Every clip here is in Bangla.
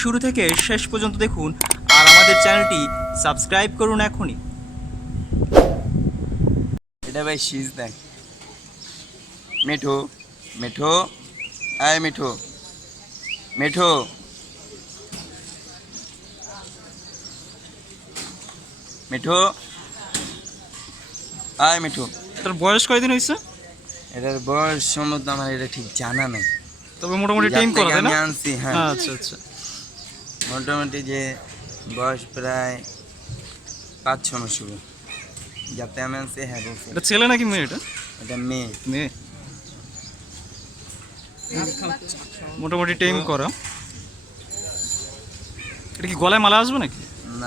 শুরু থেকে শেষ পর্যন্ত দেখুন আর আমাদের চ্যানেলটি সাবস্ক্রাইব করুন এখনই। এটা ভাই শীষ দেখ। মিঠু মিঠু আয় মিঠু মিঠু। মিঠু আয় মিঠু। এটার বয়স কয়দিন হয়েছে এটার বয়স সম্বন্ধে আমার এটা ঠিক জানা নেই। তবে মোটামুটি টাইম করা তাই না? আনছি হ্যাঁ। আচ্ছা আচ্ছা। মোটামুটি যে বয়স প্রায় পাঁচ ছ মাস হবে। যাতে আমি আনছি হ্যাঁ এটা ছেলে নাকি মেয়ে এটা? এটা মেয়ে। মেয়ে। মোটামুটি টাইম করা। এটা কি গলায় মালা আসবে নাকি?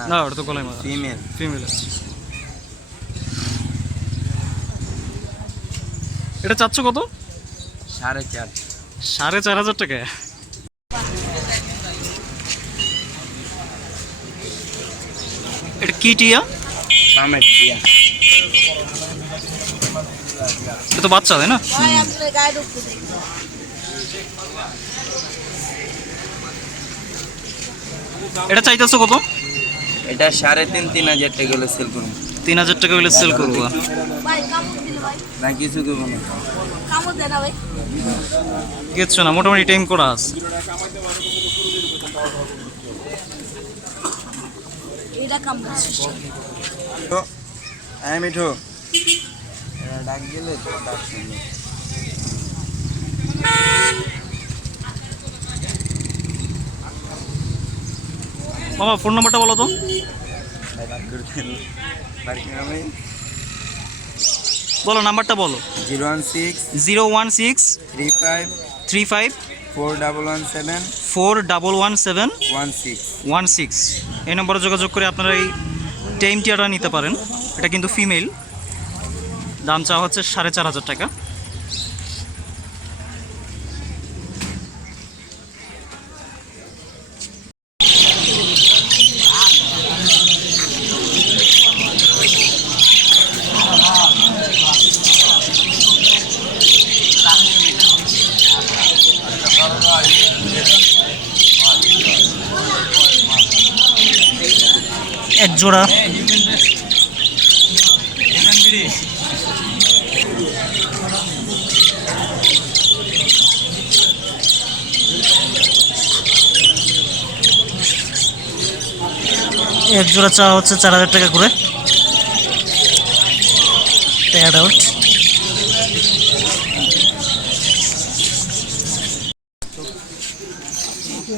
না। ওটা তো গলায় মালা। ফিমেল ফিমেল এটা চাচ্ছ কত? সাড়ে চার। সাড়ে চার হাজার টাকা এটা কি টিয়া? এটা তো বাচ্চা তাই না? ভাই আপনার গায়ে ঢুকতে দিন। এটা চাইতেছো কত? এটা সাড়ে তিন তিন হাজার টাকা হলে সেল করব। তিন হাজার টাকা হলে সেল করব। ভাই কামড় দিল ভাই। না কিছু করব না। কিচ্ছু না মোটামুটি টাইম করা আছে। এটা কামড় তো হ্যাঁ মিঠু। এরা ডাক গেলে তো ডাক শুনবে। মামা ফোন নাম্বারটা বলো তো। আমি বলো নাম্বারটা বলো। Zero one six zero one six three five three five four double one seven four double one seven one six. One six এই নম্বরে যোগাযোগ করে আপনারা এই টেম টিয়াটা নিতে পারেন। এটা কিন্তু ফিমেল। দাম চাওয়া হচ্ছে সাড়ে চার হাজার টাকা। এক জোড়া। এক জোড়া চা হচ্ছে চার হাজার টাকা করে। প্যাড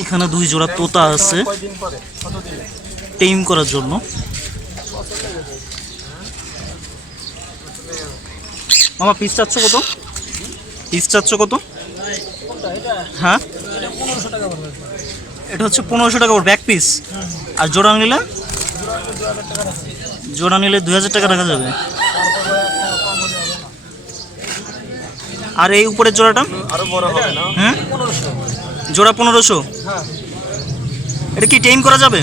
এখানে দুই জোড়া তোতা আছে। টেম করার জন্য। মামা পিস চাচ্ছ কত? পিস চাচ্ছ কত? হ্যাঁ? এটা হচ্ছে পনেরোশো টাকা ব্যাক পিস আর জোড়া নিলে? জোড়া নিলে দুই হাজার টাকা রাখা যাবে। আর এই উপরের জোড়াটা? হ্যাঁ? জোড়া পনেরোশো? এটা কি টেম করা যাবে?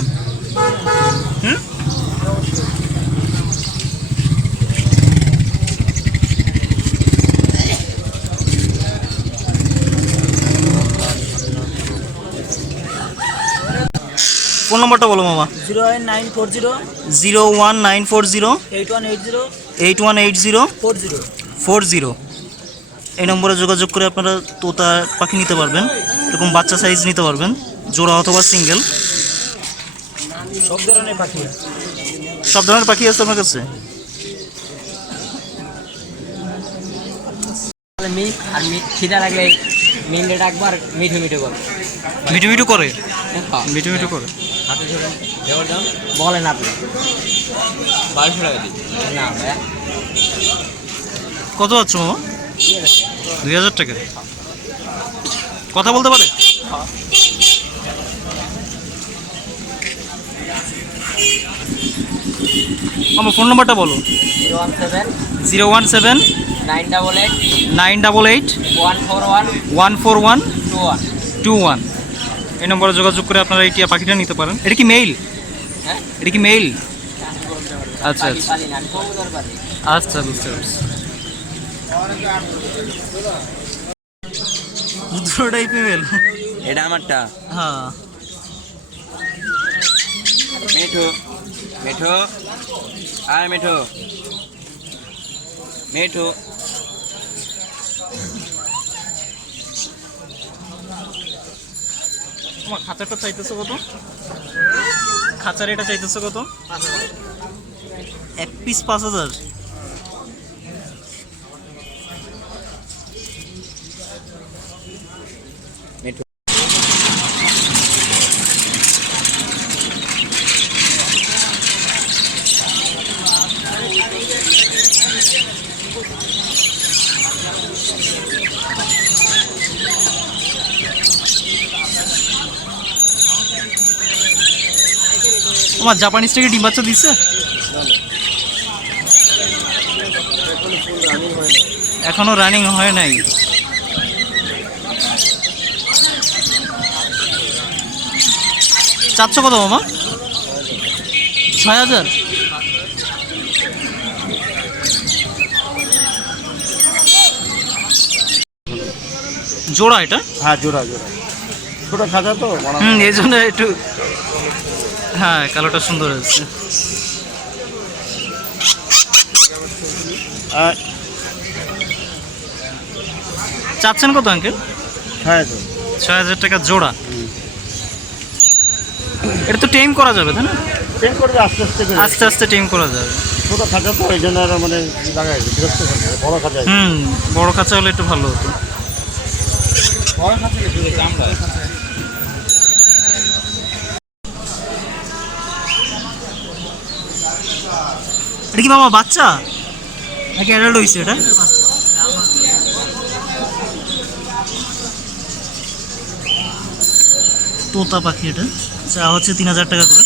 ফোন নম্বরটা বলো মামা। Zero nine four zero zero one nine four zero eight one eight zero eight one eight zero four zero. Four zero. এই নম্বরে যোগাযোগ করে আপনারা তোতা পাখি নিতে পারবেন এরকম বাচ্চা সাইজ নিতে পারবেন জোড়া অথবা সিঙ্গেল সব ধরনের পাখি সব ধরনের পাখি আছে আমার কাছে? মিট আর মিট খিদা লাগলে মিন্ডে ডাকবো আর মিঠু মিঠু করে। মিটু মিটু করে। বলেন আপনি। বারোশো টাকা না কত আছো মামা? দুই হাজার টাকা। কথা বলতে পারে? আমার ফোন নাম্বারটা বলো zero one seven zero one seven nine double eight nine double eight one four one one four one two one. Two one. এই নম্বরে যোগাযোগ করে আপনারা এই টিয়া পাখিটা নিতে পারেন। এটা কি মেইল? হ্যাঁ। এটা কি মেইল? আচ্ছা আচ্ছা। আচ্ছা বুঝতে পারছি। দুটোটাই ফিমেল এটা আমারটা। হ্যাঁ। মিঠু মিঠু। আয় মিঠু। মিঠু। তোমার খাঁচাটা চাইতেছো কত? খাঁচার এটা চাইতেছো কত? এক পিস পাঁচ হাজার। তোমার জাপানিজ থেকে ডিম বাচ্চা দিচ্ছে এখনও রানিং হয় নাই। চারশো কত মামা? ছয় হাজার? জোড়া এটা? হ্যাঁ জোড়া জোড়া। ছোটো খাঁচা তো হুম এই জন্য একটু হ্যাঁ কালোটা সুন্দর হয়েছে। চাচ্ছেন কত আঙ্কেল? ছয় হাজার। টাকা জোড়া। এটা তো টেম করা যাবে তাই না? করবে আস্তে আস্তে আস্তে আস্তে টেম করা যাবে। ছোটো খাঁচা তো এই জন্য আর মানে লাগাই বিরক্ত বড় খাঁচা। হুম বড় খাঁচা হলে একটু ভালো হতো। এটা কি বাবা বাচ্চা? নাকি অ্যাডাল্ট হয়েছে এটা? তোতা পাখি এটা। চা হচ্ছে তিন হাজার টাকা করে।